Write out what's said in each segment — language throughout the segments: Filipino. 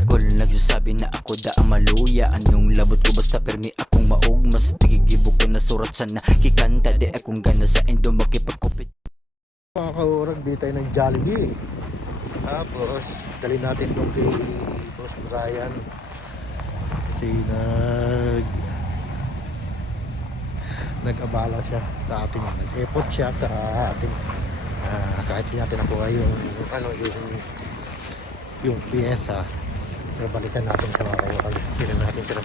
Dakol nagsasabi na ako da ang maluya Anong labot ko basta permi akong maugma Sa tigigibok ko na surat sa nakikanta Di akong gana sa indo makipagkupit Mga kaurag, di tayo ng Jollibee. Tapos, dali natin itong kay Boss Brian. Kasi nag... Nag-abala siya sa atin. Nag-effort siya sa atin. Ah, kahit di natin nakuha yung, ano, yung, yung pyesa. Pero balikan natin sa mga kaurag. Bilan natin sila.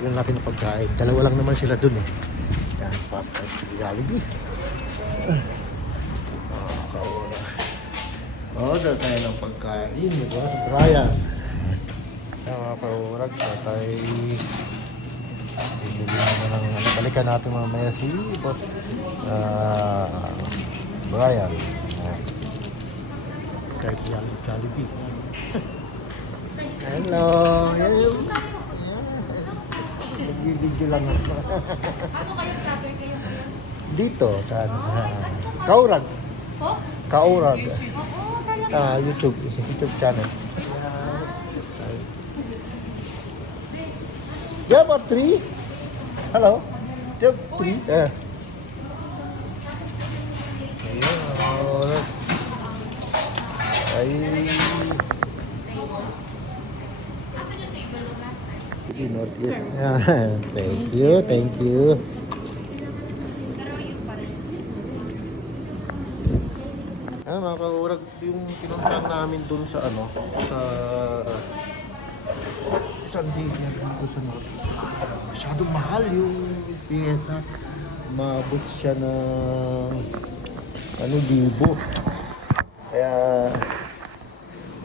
Bilan natin pagkain. Dalawa lang naman sila dun eh. Yan, papayos sa Jollibee. Ah, kaura. Order tayo ng pagkain. Di ba? Si Brian. Kaya mga kaurag, tatay. Bibili naman ng ano. Balikan natin mamaya si Boss. Ah, Brian. Ah. Kahit yan, Jollibee. Hello. Hello. Nagbibidyo lang ako. Dito, sa ano, ah, Kaurag. Kaurag. Ah, YouTube, YouTube channel. You have a tree? Hello? You have tree? Yeah. Ayun, Kaurag. Yeah. Thank you, thank you. Ano mga kaurag, yung pinuntahan namin dun sa ano, sa isang day niya dito sa North East. Masyadong mahal yung pyesa. Maabot siya ng ano, libo. Kaya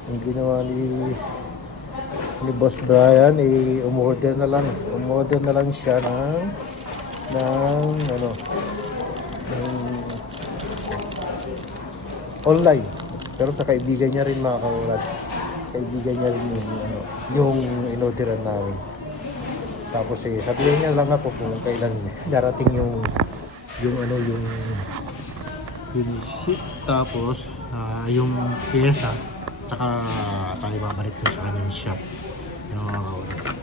ang ginawa ni ni Boss Brian, eh, umorder na lang. Umorder na lang siya ng ng ano, ng online. Pero sa kaibigan niya rin mga kaulat. Kaibigan niya rin yung, ano, yung inorderan namin. Tapos eh, sabihin niya lang ako kung kailan darating yung yung ano yung yung ship tapos ah, yung pyesa tsaka tayo babalik doon sa kanyang shop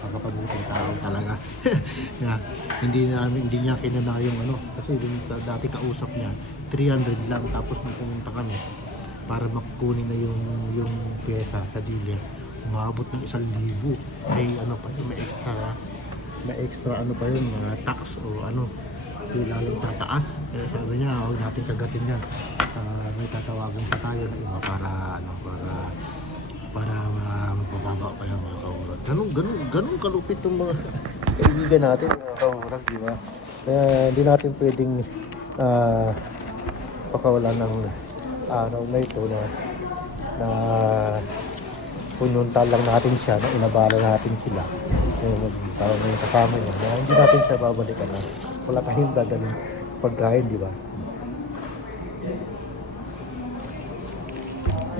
pagkapabuting tao talaga. Na hindi namin hindi niya kinana yung ano kasi dun sa dati kausap niya 300 lang tapos nung pumunta kami para makukunin na yung yung pyesa sa dealer umabot ng isang libo. May ano pa yun may extra may extra ano pa yun mga tax o ano yung lalong tataas kaya sabi niya huwag natin kagatin yan. Ah, may tatawagan pa tayo na iba para ano para para uh, mapababa pa yung mga kaurat ganun ganun ganun kalupit yung mga kaibigan natin mga kaurat di ba? Kaya hindi natin pwedeng ah pakawalan ng araw na ito na na pununta lang natin siya na inabala natin sila. Yung parang yung kasama niya na hindi natin siya babalikan na wala tayong dadaling pagkain di ba?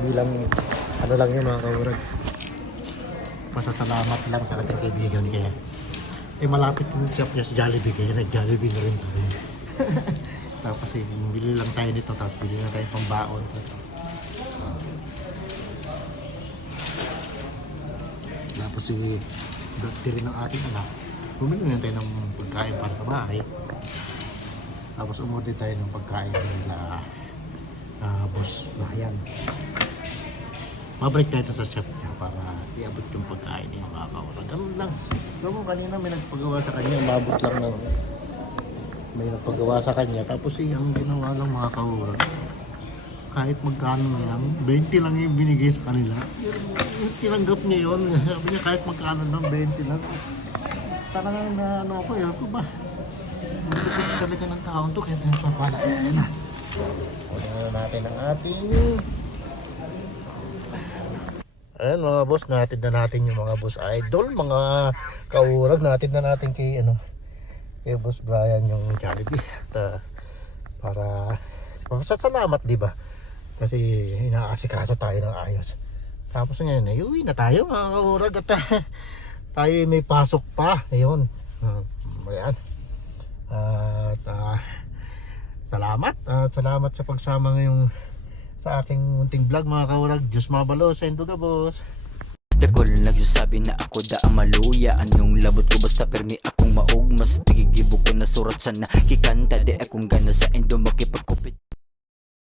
Bilang ano lang yun mga kaurag? Pasasalamat lang sa ating kaibigan kaya eh malapit yung shop niya sa Jollibee kaya nag Jollibee na rin tayo. Tapos eh bili lang tayo nito tapos bili na tayo pang baon. Tapos si birthday ng ating anak. Bumili na tayo ng pagkain para sa bahay. Tapos umorder tayo ng pagkain nila ah, boss Ryan Mabalik tayo sa chef niya para iabot yung pagkain niya mga kaulang. Ganun lang. Mo, kanina may nagpagawa sa kanya, mabot lang ng may nagpagawa sa kanya. Tapos eh, ang ginawa lang mga kaulang, kahit magkano lang, 20 lang yung binigay sa kanila. Yung tinanggap niya yun, sabi niya kahit magkano lang, 20 lang. Talagang na ano ako, yun ko ba? Malupit talaga ng taon kaya pinapapala. Ayan na. Kunin na natin ang ating Ayan mga boss, natin na natin yung mga boss idol, mga kaurag, natin na natin kay ano, kay boss Brian yung Jollibee. At ah, para, salamat di ba? Kasi inaasikaso tayo ng ayos. Tapos ngayon, ay uwi na tayo mga kaurag at ah, tayo ay may pasok pa. Ayun. Uh, ayan. At ah, salamat. At salamat sa pagsama ngayong sa aking munting vlog mga kaurag. Diyos mabalo sa Induga boss. Dagol nagsasabi na ako da ang maluya Anong labot ko basta permi akong maugma Sa tigigibok ko na surat sa nakikanta Di akong gana sa indo makipagkupit